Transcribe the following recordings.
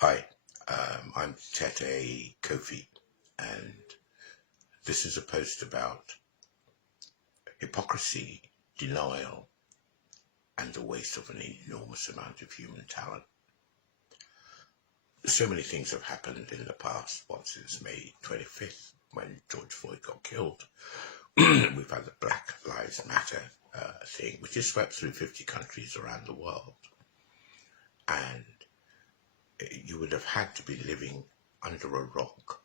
Hi, I'm Tete Kofi, and this is a post about hypocrisy, denial, and the waste of an enormous amount of human talent. So many things have happened in the past, since May 25th, when George Floyd got killed. We've had the Black Lives Matter thing, which has swept through 50 countries around the world. And you would have had to be living under a rock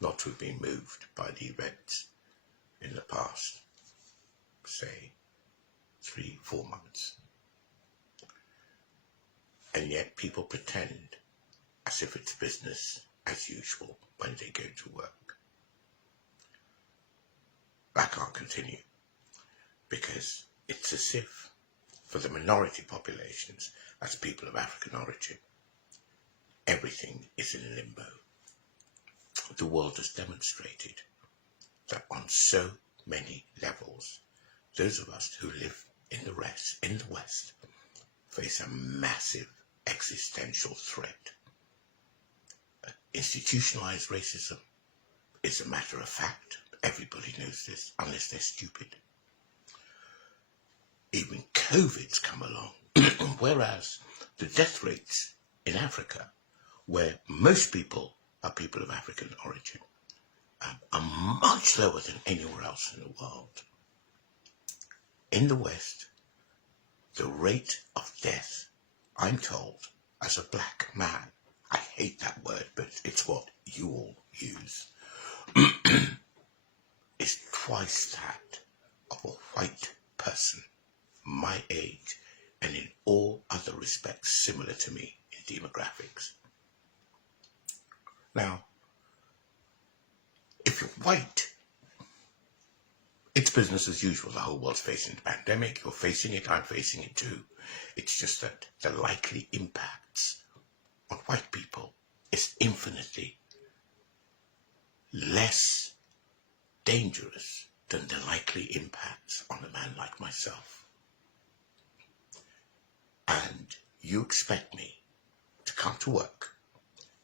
not to have been moved by the events in the past, say, 3-4 months. And yet people pretend as if it's business as usual when they go to work. That can't continue, because it's as if for the minority populations, as people of African origin, everything is in limbo. The world has demonstrated that on so many levels, those of us who live in the West, face a massive existential threat. Institutionalized racism is a matter of fact. Everybody knows this, unless they're stupid. Even COVID's come along, whereas the death rates in Africa, where most people are people of African origin, are much lower than anywhere else in the world. In the West, the rate of death, I'm told, as a black man, I hate that word, but it's what you all use, is twice that of a white person my age and in all other respects similar to me in demographics. Now, if you're white, it's business as usual. The whole world's facing the pandemic. You're facing it. I'm facing it too. It's just that the likely impacts on white people is infinitely less dangerous than the likely impacts on a man like myself. And you expect me to come to work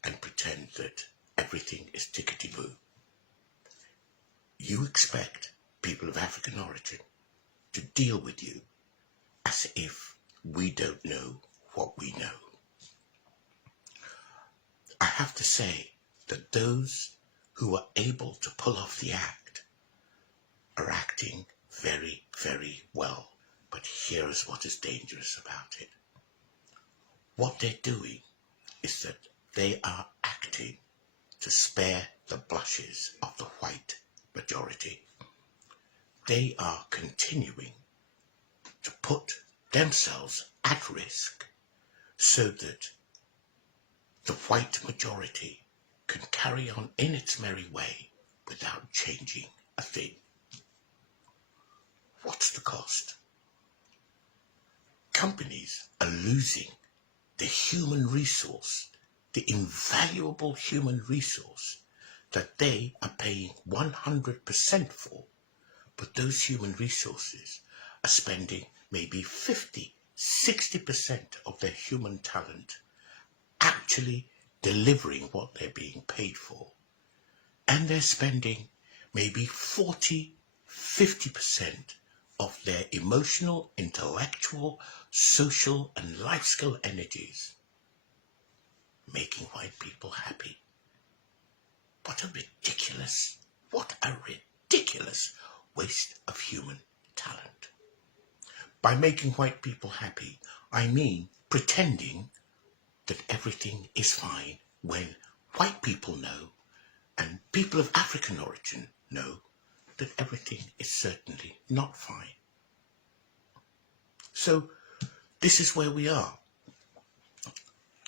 and pretend that everything is tickety-boo. You expect people of African origin to deal with you as if we don't know what we know. I have to say that those who are able to pull off the act are acting very, very well. But here's what is dangerous about it. What they're doing is that they are acting to spare the blushes of the white majority. They are continuing to put themselves at risk so that the white majority can carry on in its merry way without changing a thing. What's the cost? Companies are losing the human resource, the invaluable human resource that they are paying 100% for, but those human resources are spending maybe 50, 60% of their human talent actually delivering what they're being paid for. And they're spending maybe 40, 50% of their emotional, intellectual, social, and life skill energies making white people happy. What a ridiculous waste of human talent. By making white people happy, I mean pretending that everything is fine when white people know, and people of African origin know, that everything is certainly not fine. So this is where we are.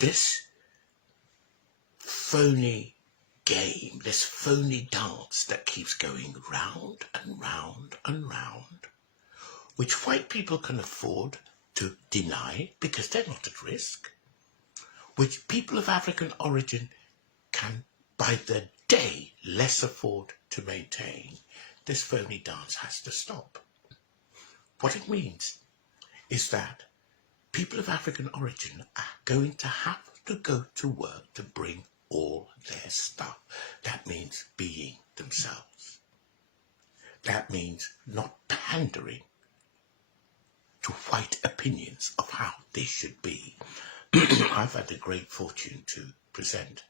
This phony game, this phony dance that keeps going round and round and round, which white people can afford to deny because they're not at risk, which people of African origin can by the day less afford to maintain. This phony dance has to stop. What it means is that people of African origin are going to have to go to work to bring all their stuff. That means being themselves. That means not pandering to white opinions of how they should be. I've had the great fortune to present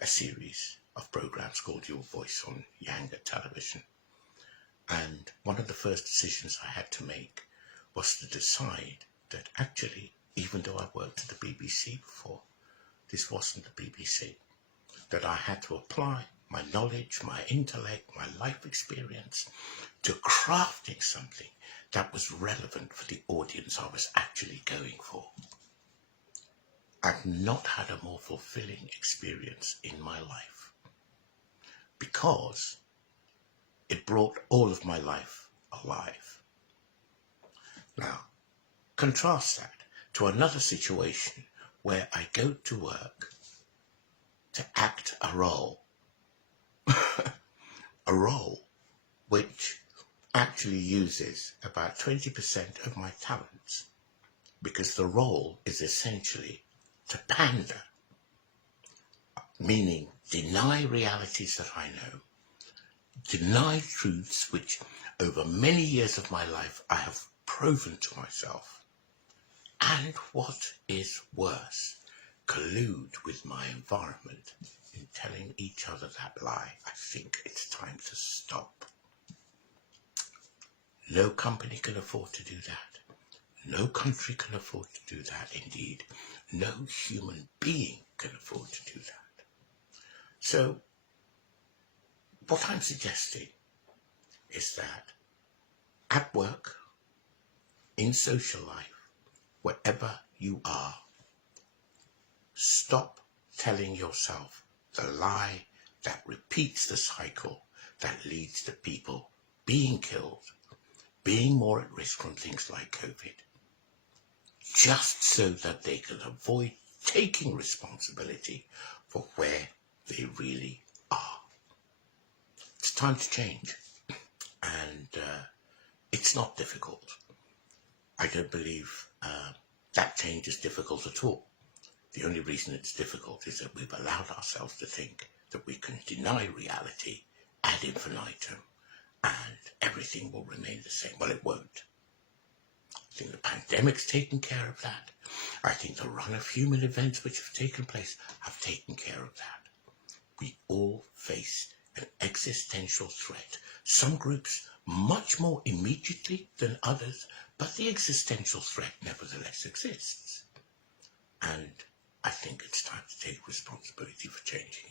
a series of programs called Your Voice on Yanga Television. And one of the first decisions I had to make was to decide that actually, even though I worked at the BBC before, this wasn't the BBC, that I had to apply my knowledge, my intellect, my life experience to crafting something that was relevant for the audience I was actually going for. I've not had a more fulfilling experience in my life because it brought all of my life alive. Now, contrast that to another situation where I go to work to act a role, a role which actually uses about 20% of my talents, because the role is essentially to pander, meaning deny realities that I know, deny truths which over many years of my life I have proven to myself, and what is worse, collude with my environment in telling each other that lie. I think it's time to stop. No company can afford to do that. No country can afford to do that. Indeed, no human being can afford to do that. So, what I'm suggesting is that at work, in social life, wherever you are, stop telling yourself the lie that repeats the cycle that leads to people being killed, being more at risk from things like COVID, just so that they can avoid taking responsibility for where they really are. It's time to change, and it's not difficult. I don't believe that change is difficult at all. The only reason it's difficult is that we've allowed ourselves to think that we can deny reality ad infinitum and everything will remain the same. Well, it won't. I think the pandemic's taken care of that. I think the run of human events which have taken place have taken care of that. We all face an existential threat. Some groups much more immediately than others, but the existential threat nevertheless exists. And I think it's time to take responsibility for changing